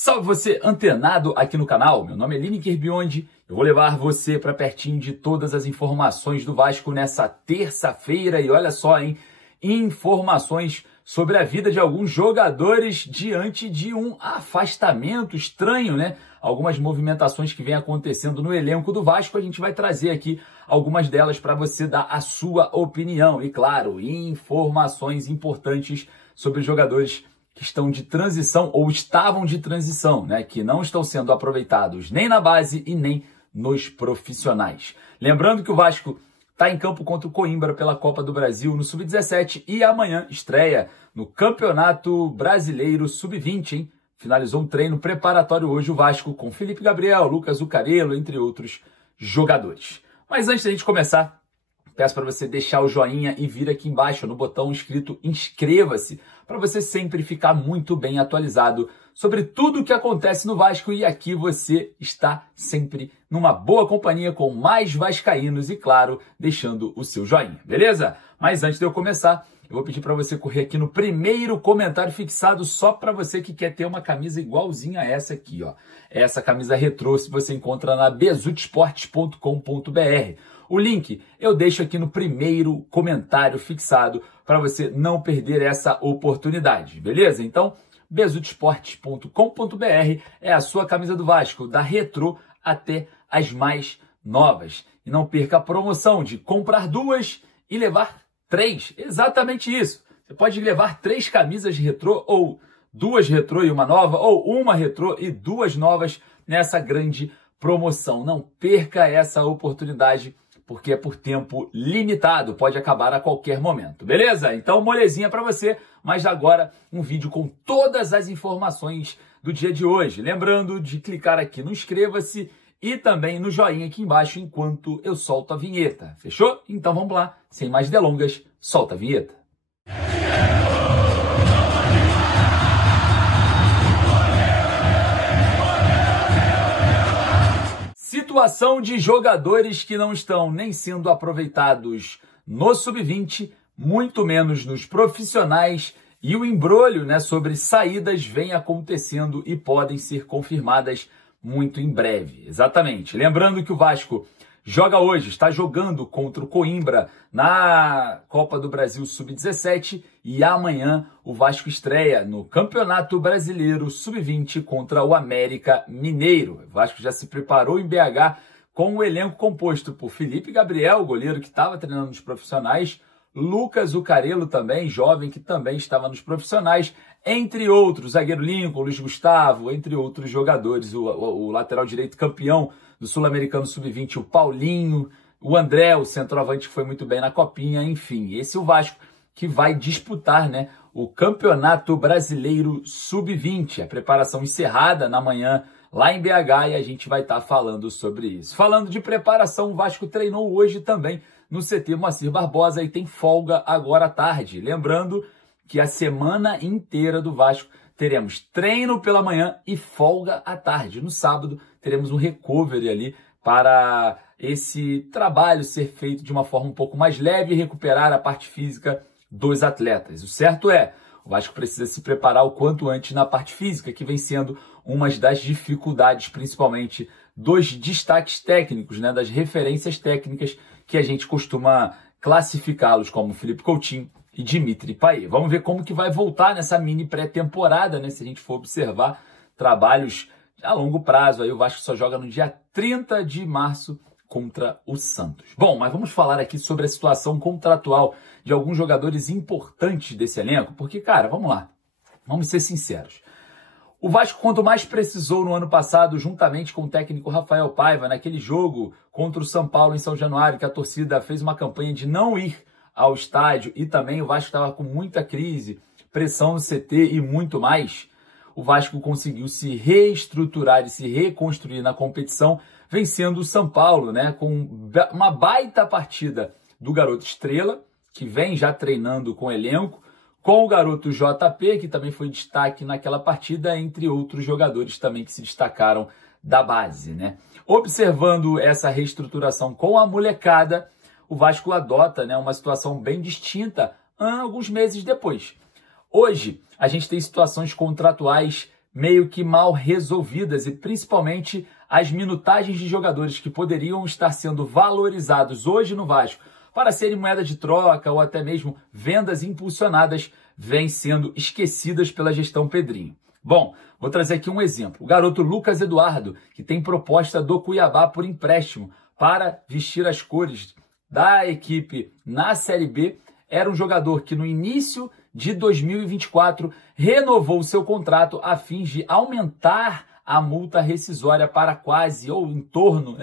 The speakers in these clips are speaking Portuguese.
Salve você antenado aqui no canal, meu nome é Lineker Biondi, eu vou levar você para pertinho de todas as informações do Vasco nessa terça-feira e olha só, hein, informações sobre a vida de alguns jogadores diante de um afastamento estranho, né? Algumas movimentações que vem acontecendo no elenco do Vasco, a gente vai trazer aqui algumas delas para você dar a sua opinião e, claro, informações importantes sobre os jogadores que estão de transição ou estavam de transição, né? Que não estão sendo aproveitados nem na base e nem nos profissionais. Lembrando que o Vasco está em campo contra o Coimbra pela Copa do Brasil no Sub-17 e amanhã estreia no Campeonato Brasileiro Sub-20, hein? Finalizou um treino preparatório hoje o Vasco com Felipe Gabriel, Lucas Zuccarello, entre outros jogadores. Mas antes da gente começar, peço para você deixar o joinha e vir aqui embaixo no botão escrito inscreva-se, para você sempre ficar muito bem atualizado sobre tudo o que acontece no Vasco e aqui você está sempre numa boa companhia com mais vascaínos e, claro, deixando o seu joinha, beleza? Mas antes de eu começar, eu vou pedir para você correr aqui no primeiro comentário fixado só para você que quer ter uma camisa igualzinha a essa aqui, ó. Essa camisa retrô você encontra na bezutesportes.com.br. O link eu deixo aqui no primeiro comentário fixado para você não perder essa oportunidade, beleza? Então, bezutesportes.com.br é a sua camisa do Vasco, da retrô até as mais novas. E não perca a promoção de comprar duas e levar 3, exatamente isso. Você pode levar 3 camisas retrô, ou 2 retrô e uma nova, ou uma retrô e 2 novas nessa grande promoção. Não perca essa oportunidade, porque é por tempo limitado, pode acabar a qualquer momento, beleza? Então, molezinha para você, mas agora um vídeo com todas as informações do dia de hoje. Lembrando de clicar aqui no inscreva-se e também no joinha aqui embaixo enquanto eu solto a vinheta. Fechou? Então vamos lá, sem mais delongas, solta a vinheta. Situação de jogadores que não estão nem sendo aproveitados no Sub-20, muito menos nos profissionais, e o embrolho, né, sobre saídas vem acontecendo e podem ser confirmadas muito em breve. Exatamente. Lembrando que o Vasco joga hoje, está jogando contra o Coimbra na Copa do Brasil Sub-17 e amanhã o Vasco estreia no Campeonato Brasileiro Sub-20 contra o América Mineiro. O Vasco já se preparou em BH com o elenco composto por Felipe Gabriel, goleiro que estava treinando nos profissionais, Lucas Zuccarello também, jovem que também estava nos profissionais, entre outros, zagueiro Lincoln, Luiz Gustavo, entre outros jogadores, o lateral direito campeão do Sul-Americano Sub-20, o Paulinho, o André, o centroavante que foi muito bem na Copinha, enfim, esse é o Vasco que vai disputar, né, o Campeonato Brasileiro Sub-20, a preparação encerrada na manhã lá em BH e a gente vai estar falando sobre isso. Falando de preparação, o Vasco treinou hoje também no CT Moacir Barbosa e tem folga agora à tarde. Lembrando que a semana inteira do Vasco teremos treino pela manhã e folga à tarde. No sábado teremos um recovery ali para esse trabalho ser feito de uma forma um pouco mais leve e recuperar a parte física dos atletas. O certo é, o Vasco precisa se preparar o quanto antes na parte física, que vem sendo uma das dificuldades, principalmente dos destaques técnicos, né, das referências técnicas que a gente costuma classificá-los como Felipe Coutinho e Dimitri Payet. Vamos ver como que vai voltar nessa mini pré-temporada, né? Se a gente for observar trabalhos a longo prazo. Aí o Vasco só joga no dia 30 de março contra o Santos. Bom, mas vamos falar aqui sobre a situação contratual de alguns jogadores importantes desse elenco, porque, cara, vamos lá, vamos ser sinceros. O Vasco, quanto mais precisou no ano passado, juntamente com o técnico Rafael Paiva, naquele jogo contra o São Paulo em São Januário, que a torcida fez uma campanha de não ir ao estádio e também o Vasco estava com muita crise, pressão no CT e muito mais, o Vasco conseguiu se reestruturar e se reconstruir na competição, vencendo o São Paulo, né, com uma baita partida do garoto Estrela, que vem já treinando com o elenco, com o garoto JP, que também foi destaque naquela partida, entre outros jogadores também que se destacaram da base, né? Observando essa reestruturação com a molecada, o Vasco adota, né, uma situação bem distinta alguns meses depois. Hoje, a gente tem situações contratuais meio que mal resolvidas e principalmente as minutagens de jogadores que poderiam estar sendo valorizados hoje no Vasco para serem moeda de troca ou até mesmo vendas impulsionadas vêm sendo esquecidas pela gestão Pedrinho. Bom, vou trazer aqui um exemplo. O garoto Lucas Eduardo, que tem proposta do Cuiabá por empréstimo para vestir as cores da equipe na Série B, era um jogador que no início de 2024 renovou seu contrato a fim de aumentar a multa rescisória para quase ou em torno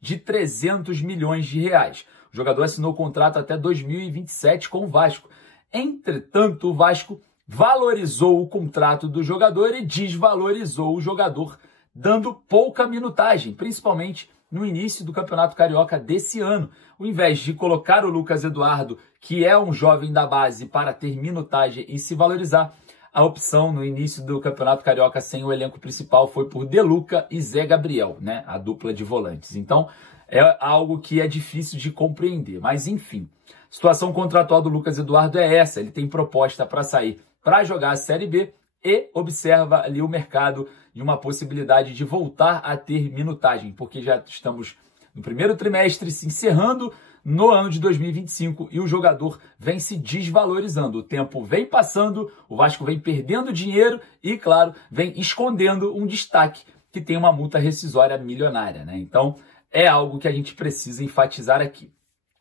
de 300 milhões de reais. O jogador assinou o contrato até 2027 com o Vasco. Entretanto, o Vasco valorizou o contrato do jogador e desvalorizou o jogador, dando pouca minutagem, principalmente no início do Campeonato Carioca desse ano. Ao invés de colocar o Lucas Eduardo, que é um jovem da base, para ter minutagem e se valorizar, a opção no início do Campeonato Carioca sem o elenco principal foi por De Luca e Zé Gabriel, a dupla de volantes. Então, é algo que é difícil de compreender. Mas, enfim, a situação contratual do Lucas Eduardo é essa. Ele tem proposta para sair para jogar a Série B e observa ali o mercado de uma possibilidade de voltar a ter minutagem, porque já estamos no primeiro trimestre se encerrando no ano de 2025 e o jogador vem se desvalorizando. O tempo vem passando, o Vasco vem perdendo dinheiro e, claro, vem escondendo um destaque que tem uma multa rescisória milionária, Então, é algo que a gente precisa enfatizar aqui.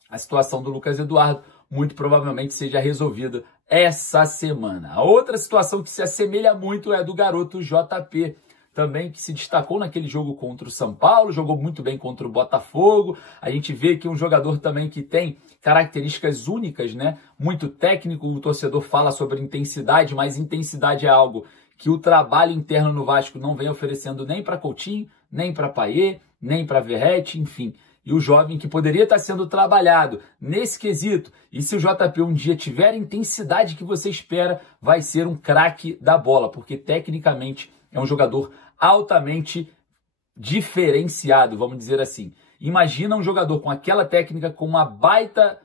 A situação do Lucas Eduardo muito provavelmente seja resolvida essa semana. A outra situação que se assemelha muito é a do garoto JP, também que se destacou naquele jogo contra o São Paulo, jogou muito bem contra o Botafogo. A gente vê que um jogador também que tem características únicas, Muito técnico, o torcedor fala sobre intensidade, mas intensidade é algo que o trabalho interno no Vasco não vem oferecendo nem para Coutinho, nem para Payet, nem para Verratti, enfim. E o jovem que poderia estar sendo trabalhado nesse quesito, e se o JP um dia tiver a intensidade que você espera, vai ser um craque da bola, porque tecnicamente é um jogador altamente diferenciado, vamos dizer assim. Imagina um jogador com aquela técnica, com uma baita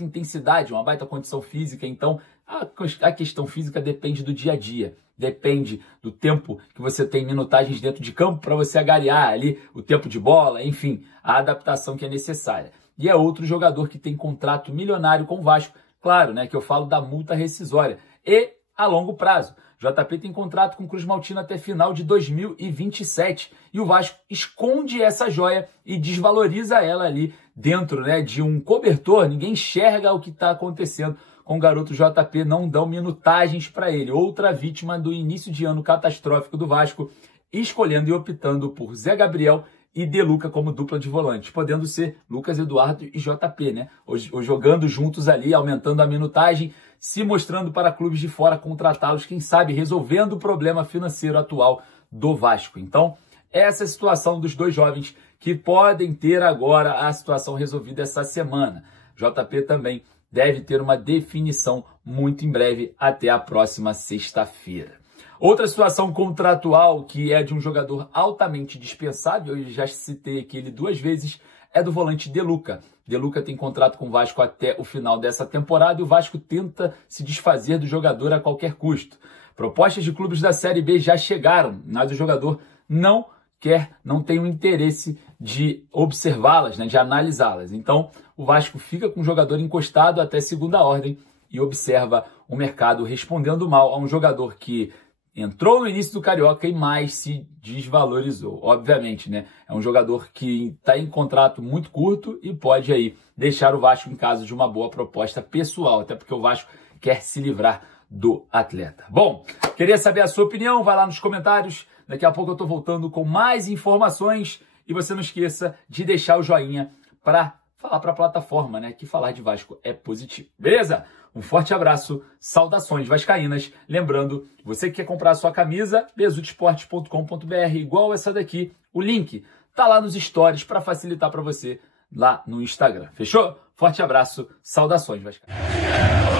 intensidade, uma baita condição física. Então, a questão física depende do dia a dia. Depende do tempo que você tem minutagens dentro de campo para você agariar ali o tempo de bola, enfim, a adaptação que é necessária. E é outro jogador que tem contrato milionário com o Vasco, claro, que eu falo da multa rescisória, e a longo prazo. JP tem contrato com o Cruz Maltino até final de 2027 e o Vasco esconde essa joia e desvaloriza ela ali dentro de um cobertor. Ninguém enxerga o que está acontecendo com o garoto JP, não dão minutagens para ele. Outra vítima do início de ano catastrófico do Vasco, escolhendo e optando por Zé Gabriel e De Luca como dupla de volantes, podendo ser Lucas Eduardo e JP, Ou jogando juntos ali, aumentando a minutagem, se mostrando para clubes de fora contratá-los, quem sabe resolvendo o problema financeiro atual do Vasco. Então, essa é a situação dos dois jovens que podem ter agora a situação resolvida essa semana. JP também deve ter uma definição muito em breve, até a próxima sexta-feira. Outra situação contratual que é de um jogador altamente dispensável, eu já citei aqui ele 2 vezes, é do volante De Luca. De Luca tem contrato com o Vasco até o final dessa temporada e o Vasco tenta se desfazer do jogador a qualquer custo. Propostas de clubes da Série B já chegaram, mas o jogador não tem o interesse de observá-las, de analisá-las. Então, o Vasco fica com o jogador encostado até segunda ordem e observa o mercado respondendo mal a um jogador que entrou no início do Carioca e mais se desvalorizou. Obviamente, é um jogador que está em contrato muito curto e pode aí deixar o Vasco em caso de uma boa proposta pessoal, até porque o Vasco quer se livrar do atleta. Bom, queria saber a sua opinião, vai lá nos comentários. Daqui a pouco eu estou voltando com mais informações e você não esqueça de deixar o joinha para falar para a plataforma, que falar de Vasco é positivo. Beleza? Um forte abraço, saudações vascaínas. Lembrando, você que quer comprar a sua camisa, besudesportes.com.br, igual essa daqui, o link tá lá nos stories para facilitar para você lá no Instagram. Fechou? Forte abraço, saudações vascaínas.